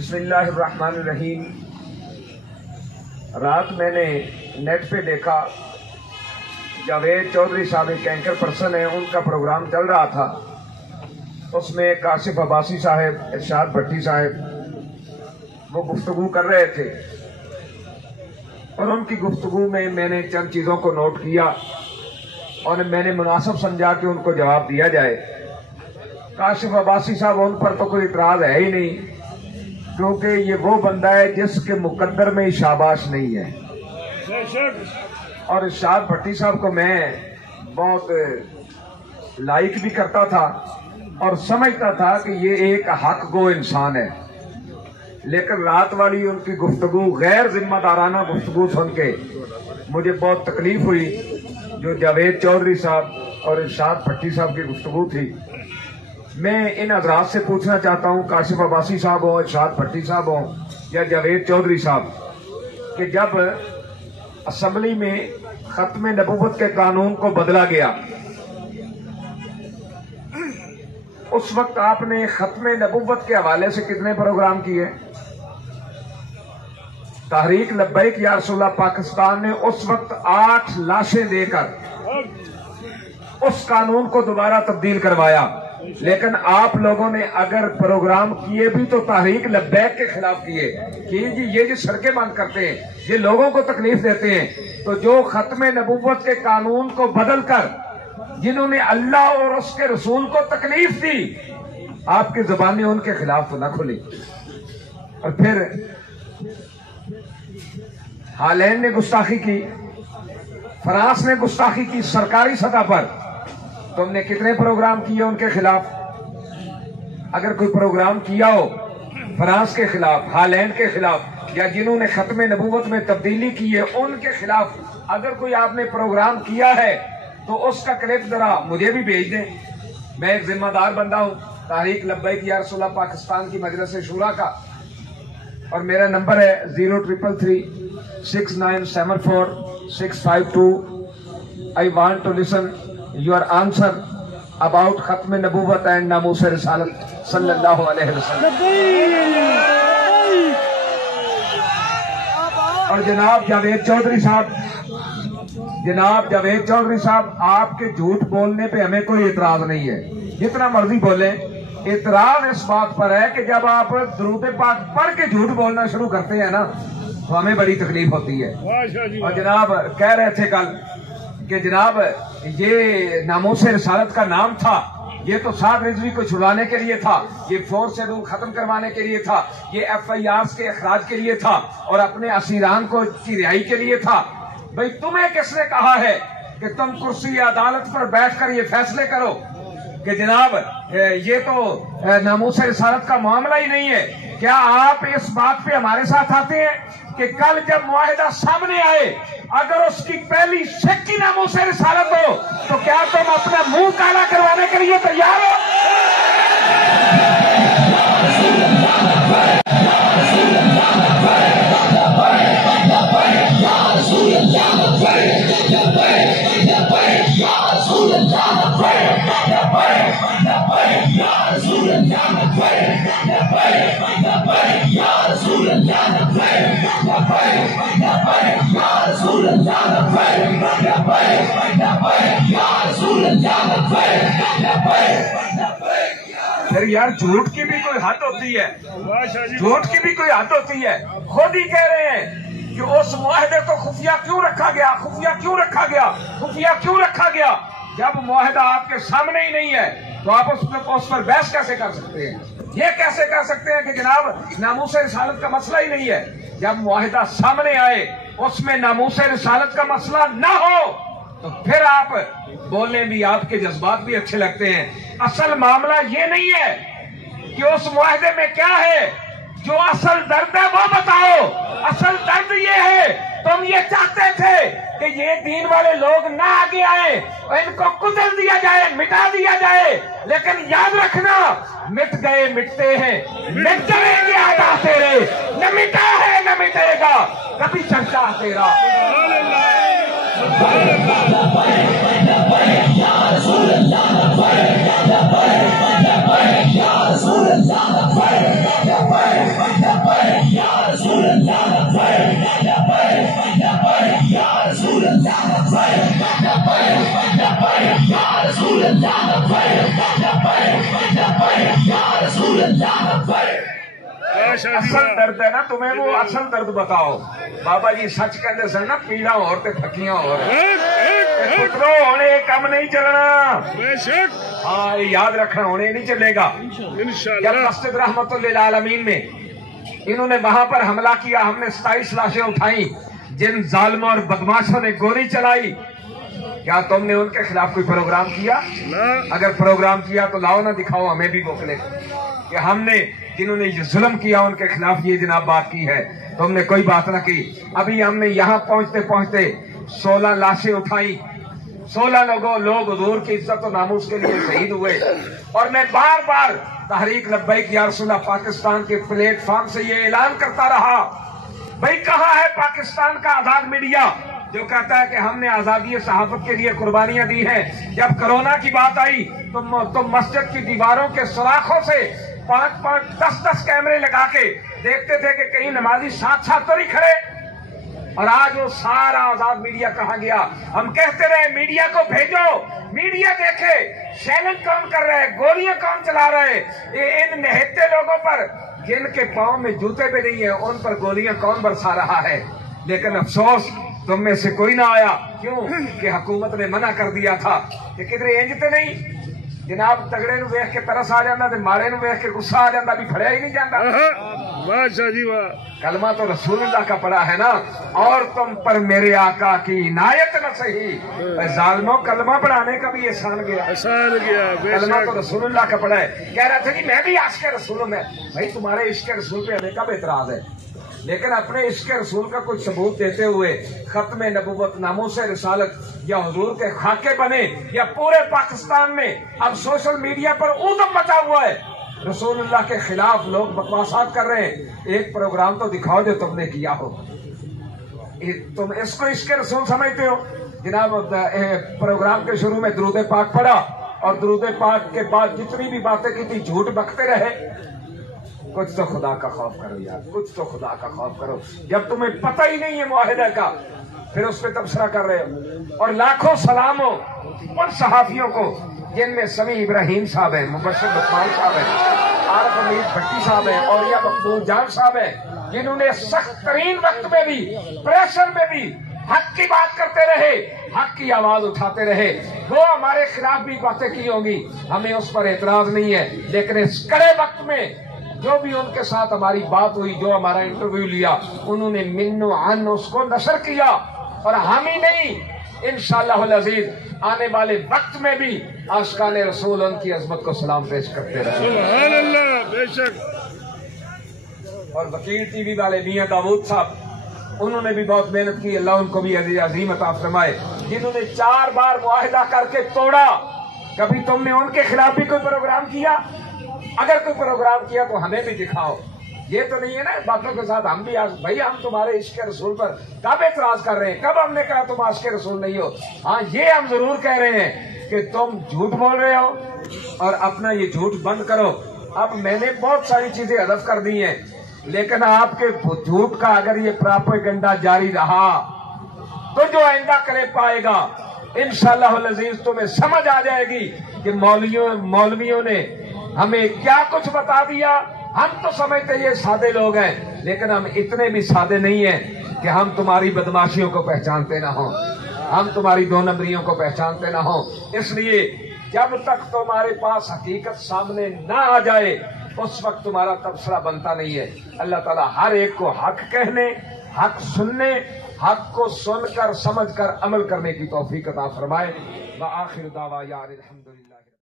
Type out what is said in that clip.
بسم اللہ الرحمن الرحیم۔ رات میں نے نیٹ پہ دیکھا جاوید چودھری صاحب ایک اینکر پرسن ہیں، ان کا پروگرام چل رہا تھا۔ اس میں کاشف عباسی صاحب، ارشاد بھٹی صاحب وہ گفتگو کر رہے تھے، اور ان کی گفتگو میں نے چند چیزوں کو نوٹ کیا اور میں نے مناسب سمجھا کہ ان کو جواب دیا جائے۔ کاشف عباسی صاحب، ان پر تو کوئی اعتراض ہے ہی نہیں، کیونکہ یہ وہ بندہ ہے جس کے مقدر میں شاباش نہیں ہے۔ اور ارشاد بھٹی صاحب کو میں بہت لائک بھی کرتا تھا اور سمجھتا تھا کہ یہ ایک حق گو انسان ہے، لیکن رات والی ان کی گفتگو، غیر ذمہ دارانہ گفتگو سن کے مجھے بہت تکلیف ہوئی۔ جو جاوید چودھری صاحب اور ارشاد بھٹی صاحب کی گفتگو تھی، میں ان حضرات سے پوچھنا چاہتا ہوں، کاشف عباسی صاحب ہوں، ارشاد بھٹی صاحب ہوں یا جاوید چودھری صاحب، کہ جب اسمبلی میں ختم نبوت کے قانون کو بدلا گیا، اس وقت آپ نے ختم نبوت کے حوالے سے کتنے پروگرام کیے؟ تحریک لبیک یا رسول اللہ پاکستان نے اس وقت 8 لاشیں دے کر اس قانون کو دوبارہ تبدیل کروایا، لیکن آپ لوگوں نے اگر پروگرام کیے بھی تو تحریک لبیک کے خلاف کیے کہ جی یہ جو سڑکیں بند کرتے ہیں، یہ لوگوں کو تکلیف دیتے ہیں۔ تو جو ختم نبوت کے قانون کو بدل کر جنہوں نے اللہ اور اس کے رسول کو تکلیف دی، آپ کی زبانیں ان کے خلاف تو نہ کھلی۔ اور پھر ہالینڈ نے گستاخی کی، فرانس نے گستاخی کی سرکاری سطح پر، تم نے کتنے پروگرام کیے ان کے خلاف؟ اگر کوئی پروگرام کیا ہو فرانس کے خلاف، ہالینڈ کے خلاف، یا جنہوں نے ختم نبوت میں تبدیلی کی ہے ان کے خلاف اگر کوئی آپ نے پروگرام کیا ہے تو اس کا کلپ ذرا مجھے بھی بھیج دیں۔ میں ایک ذمہ دار بندہ ہوں تحریک لبیک یا رسول اللہ پاکستان کی مجلس شورا کا، اور میرا نمبر ہے 0333697465 I want to listen your answer about ختم نبوت and ناموس رسالت صلی اللہ علیہ وسلم۔ اور جناب جاوید چودھری صاحب، آپ کے جھوٹ بولنے پہ ہمیں کوئی اعتراض نہیں ہے، جتنا مرضی بولیں۔ اعتراض اس بات پر ہے کہ جب آپ درود پاک پڑھ کے جھوٹ بولنا شروع کرتے ہیں نا تو ہمیں بڑی تکلیف ہوتی ہے۔ اور جناب کہہ رہے تھے کل کہ جناب یہ ناموس رسالت کا نام تھا، یہ تو سعد رضوی کو چھڑوانے کے لیے تھا، یہ فورس شیڈول ختم کروانے کے لیے تھا، یہ FIRs کے اخراج کے لیے تھا، اور اپنے اسیران کی رہائی کے لیے تھا۔ بھئی تمہیں کس نے کہا ہے کہ تم کرسی عدالت پر بیٹھ کر یہ فیصلے کرو کہ جناب یہ تو ناموس رسالت کا معاملہ ہی نہیں ہے؟ کیا آپ اس بات پہ ہمارے ساتھ آتے ہیں کہ کل جب معاہدہ سامنے آئے اگر اس کی پہلی شک کی ناموس رسالت ہو تو کیا تم اپنا منہ کالا کروانے کے لیے تیار ہو؟ پھر یار جھوٹ کی بھی کوئی حد ہوتی ہے، جھوٹ کی بھی کوئی حد ہوتی ہے۔ خود ہی کہہ رہے ہیں کہ اس معاہدے کو خفیہ کیوں رکھا گیا، خفیہ کیوں رکھا گیا، خفیہ کیوں رکھا گیا؟ جب معاہدہ آپ کے سامنے ہی نہیں ہے تو آپ اس پر بحث کیسے کر سکتے ہیں؟ یہ کیسے کر سکتے ہیں کہ جناب ناموس رسالت کا مسئلہ ہی نہیں ہے؟ جب معاہدہ سامنے آئے اس میں ناموس رسالت کا مسئلہ نہ ہو تو پھر آپ بولنے بھی، آپ کے جذبات بھی اچھے لگتے ہیں۔ اصل معاملہ یہ نہیں ہے کہ اس معاہدے میں کیا ہے، جو اصل درد ہے وہ بتاؤ۔ اصل درد یہ ہے، تم یہ چاہتے تھے کہ یہ دین والے لوگ نہ آگے آئے، ان کو کچل دیا جائے، مٹا دیا جائے، لیکن یاد رکھنا مٹ گئے مٹتے ہیں، مٹ جائیں گے آدھا تیرے، نہ مٹا ہے نہ مٹے گا کبھی چرچا تیرا۔ اصل درد ہے نا تمہیں وہ اصل درد بتاؤ. بابا جی سچ کہتے سن نا پیڑا اور تے پھکیاں اور پترو ہونے کم نہیں چلنا. ہاں یہ یاد رکھنا ہونے نہیں چلے گا. جب مسجد رحمت للعالمین میں انہوں نے وہاں پر حملہ کیا, ہم نے 27 لاشیں اٹھائیں, جن ظالموں اور بدماشوں نے گولی چلائی, کیا تم نے ان کے خلاف کوئی پروگرام کیا؟ اگر پروگرام کیا تو لاؤ نہ دکھاؤ ہمیں بھی بوکلے کہ ہم نے جنہوں نے یہ ظلم کیا ان کے خلاف یہ جناب بات کی ہے. تم نے کوئی بات نہ کی. ابھی ہم نے یہاں پہنچتے پہنچتے 16 لاشیں اٹھائیں. 16 لوگ حضور کی عزت و ناموس کے لیے شہید ہوئے. اور میں بار بار تحریک لبیک یا رسول اللہ پاکستان کے پلیٹ فارم سے یہ اعلان کرتا رہا, بھئی کہاں ہے پاکستان کا آزاد میڈیا جو کہتا ہے کہ ہم نے آزادی صحافت کے لیے قربانیاں دی ہیں. جب کرونا کی بات آئی تو مسجد کی دیواروں کے سوراخوں سے 5-5, 10-10 کیمرے لگا کے دیکھتے تھے کہ کہیں نمازی ساتھ ساتھ تو نہیں کھڑے. اور آج وہ سارا آزاد میڈیا کہاں گیا؟ ہم کہتے رہے میڈیا کو بھیجو, میڈیا دیکھے شیلنگ کون کر رہے, گولیاں کون چلا رہے, ان نہتے لوگوں پر جن کے پاؤں میں جوتے بھی نہیں ہیں ان پر گولیاں کون برسا رہا ہے. لیکن افسوس تم میں سے کوئی نہ آیا. کیوں کہ حکومت نے منع کر دیا تھا کہ کدھر انجتے نہیں. جناب تگڑے نو ویخ کے ترس آ جانا, ماڑے نو ویخ کے غصہ آ جانا, بھی پھڑیا ہی نہیں جاتا. واہ شاہ جی واہ. کلمہ تو رسول اللہ کا پڑا ہے نا, اور تم پر میرے آقا کی عنایت نہ صحیح. ظالموں کلمہ پڑھانے کا بھی احسان گیا. کلمہ تو رسول اللہ کا پڑا ہے. کہہ رہا تھا جی میں بھی عاشق رسول ہوں. میں بھائی تمہارے عشق رسول پہ ہمیں کب اعتراض ہے, لیکن اپنے عشق رسول کا کوئی ثبوت دیتے ہوئے ختم نبوت, ناموس رسالت یا حضور کے خاکے بنے یا پورے پاکستان میں اب سوشل میڈیا پر اودم مچا ہوا ہے, رسول اللہ کے خلاف لوگ بکواسات کر رہے ہیں. ایک پروگرام تو دکھاؤ جو تم نے کیا ہو. تم اس کو عشق رسول سمجھتے ہو؟ جناب پروگرام کے شروع میں درود پاک پڑھا اور درود پاک کے بعد جتنی بھی باتیں کی تھی جھوٹ بکتے رہے. کچھ تو خدا کا خوف کرو یار, کچھ تو خدا کا خوف کرو. جب تمہیں پتہ ہی نہیں ہے معاہدہ کا پھر اس پہ تبصرہ کر رہے ہو. اور لاکھوں سلام ہو ان صحافیوں کو جن میں سمیع ابراہیم صاحب ہیں, مبشر لقمان صاحب ہیں, عارف امید بھٹی صاحب ہیں, اولیاء مقبول جان صاحب ہیں, جنہوں نے سخت ترین وقت میں بھی پریشر میں بھی حق کی بات کرتے رہے, حق کی آواز اٹھاتے رہے. وہ ہمارے خلاف بھی باتیں کی ہوں گی, ہمیں اس پر اعتراض نہیں ہے, لیکن اس کڑے وقت میں جو بھی ان کے ساتھ ہماری بات ہوئی, جو ہمارا انٹرویو لیا, انہوں نے من و عن اس کو نشر کیا. اور ہم ہی نہیں, انشاءاللہ العزیز آنے والے وقت میں بھی عاشقان رسول ان کی عظمت کو سلام پیش کرتے رہے. سبحان اللہ. بے شک. اور وکیل ٹی وی والے میاں داؤد صاحب, انہوں نے بھی بہت محنت کی, اللہ ان کو بھی عظیم عطا فرمائے, جنہوں نے 4 بار معاہدہ کر کے توڑا. کبھی تم نے ان کے خلاف بھی کوئی پروگرام کیا؟ اگر کوئی پروگرام کیا تو ہمیں بھی دکھاؤ. یہ تو نہیں ہے نا باتوں کے ساتھ ہم بھی بھائی ہم تمہارے عشق رسول پر کب اعتراض کر رہے ہیں؟ کب ہم نے کہا تم عاشق رسول نہیں ہو؟ ہاں یہ ہم ضرور کہہ رہے ہیں کہ تم جھوٹ بول رہے ہو اور اپنا یہ جھوٹ بند کرو. اب میں نے بہت ساری چیزیں حذف کر دی ہیں, لیکن آپ کے جھوٹ کا اگر یہ پراپیگنڈا جاری رہا تو جو آئندہ کرے پائے گا انشاءاللہ العزیز تمہیں سمجھ آ جائے گی کہ مولویوں نے ہمیں کیا کچھ بتا دیا. ہم تو سمجھتے یہ سادے لوگ ہیں, لیکن ہم اتنے بھی سادے نہیں ہیں کہ ہم تمہاری بدماشیوں کو پہچانتے نہ ہوں, ہم تمہاری 2 نمبریوں کو پہچانتے نہ ہوں. اس لیے جب تک تمہارے پاس حقیقت سامنے نہ آ جائے اس وقت تمہارا تبصرہ بنتا نہیں ہے. اللہ تعالیٰ ہر ایک کو حق کہنے, حق سننے, حق کو سن کر سمجھ کر عمل کرنے کی توفیق عطا فرمائے. وآخر دعوانا الحمدللہ.